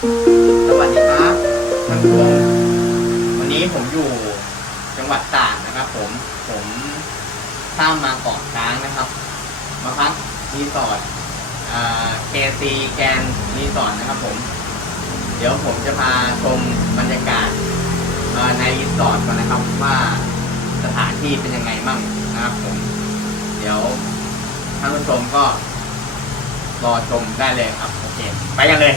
สวัสดีครับท่านผู้ชมวันนี้ผมอยู่จังหวัดตากนะครับ ผมผมข้ามมาเกาะช้างนะครับ มาพักรีสอร์ทเคซีแกนรีสอร์ทนะครับ ผม เดี๋ยวผมจะพาชมบรรยากาศในรีสอร์ทก่อนนะครับว่าสถานที่เป็นยังไงบ้างนะครับ ผม เดี๋ยวท่านผู้ชมก็รอชมได้เลยครับ โอเค ไปกันเลย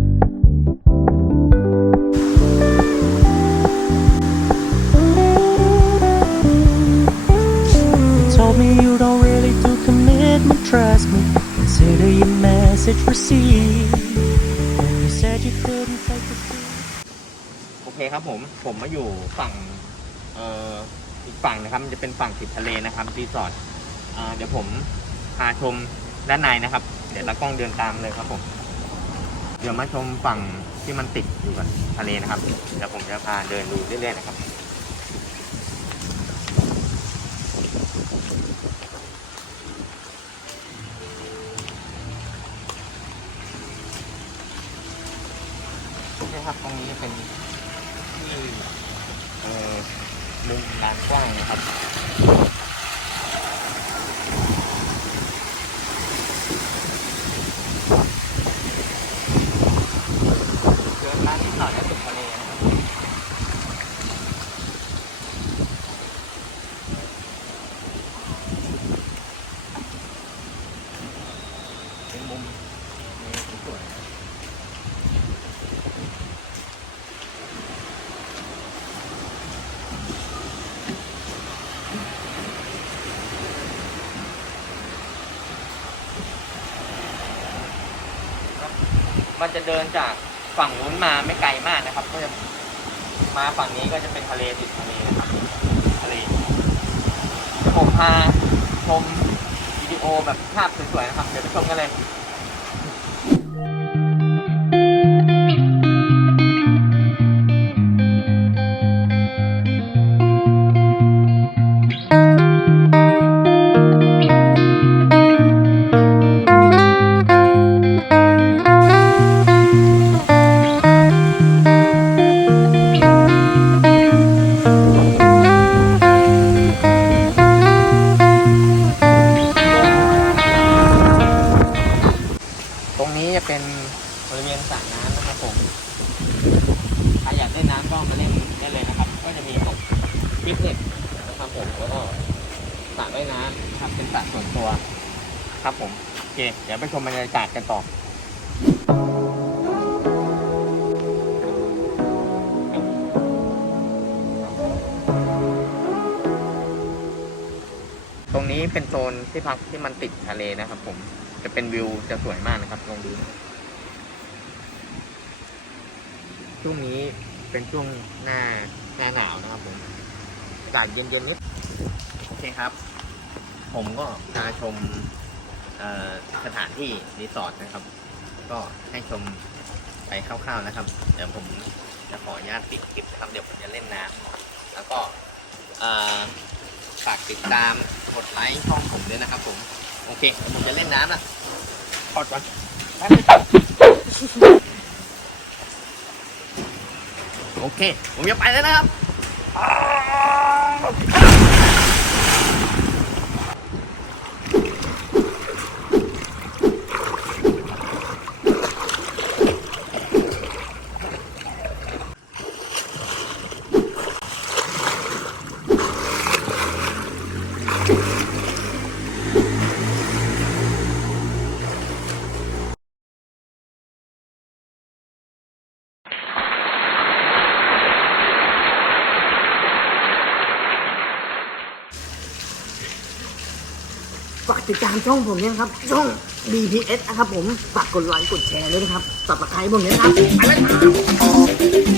Message received. You said you couldn't take the sea โอเคครับผม ผมมาอยู่ฝั่งเอ่ออีกฝั่งนะครับ มันจะเป็นฝั่งติดทะเลนะครับรีสอร์ทอ่าเดี๋ยวผมพาชมด้านในนะครับ เดี๋ยวตากล้องเดินตามเลยครับผม เดี๋ยวมาชมฝั่งที่มันติดอยู่กับทะเลนะครับ เดี๋ยวผมจะพาเดินดูเรื่อยๆนะครับ ครับ ตรงนี้เป็นที่เอ่อมุมลานกว้างนะครับ เดินร้านนิดหน่อยแล้วถึงทะเลนะครับเป็นมุมนี้สวยๆนะ มันจะเดินจากฝั่งนู้นมาไม่ไกลมากนะครับ ก็จะมาฝั่งนี้ก็จะเป็นทะเลติดทะเลนะครับทะเลผมพาชมวิดีโอแบบภาพสวยๆนะครับ เดี๋ยวไปชมกันเลย เล่นน้ำก็มาเล่นได้เลยนะครับ ก็จะมีตกฟิตเนสนะครับผมแล้วก็สระว่ายน้ำนะครับเป็นสระส่วนตัว ครับผมโอเคเดี๋ยวไปชมบรรยากาศกันต่อตรงนี้เป็นโซนที่พักที่มันติดทะเลนะครับ ผมจะเป็นวิวจะสวยมากนะครับลองดูนะช่วงนี้ เป็นช่วงหน้าหน้าหนาวนะครับผมอากาศเย็นๆนิดโอเคครับ ผมก็พาชมเอ่อสถานที่รีสอร์ทนะครับ ก็ให้ชมไปคร่าวๆนะครับ เดี๋ยวผมจะขออนุญาตปิดคลิปนะครับ เดี๋ยวผมจะเล่นน้ำแล้วก็เอ่อฝากติดตามกดไลค์ช่องผมด้วยนะครับผม โอเคเดี๋ยวผมจะเล่นน้ำนะกดก่อนแป๊บนึง โอเค ผมจะไปแล้วนะครับ ฝากติดตามช่องผมเนี่ยนะครับ ช่อง BPS นะครับผม ฝากกดไลค์กดแชร์ด้วยนะครับสับตะไคร้ผมเนี่ยนะครับไปเลยครับ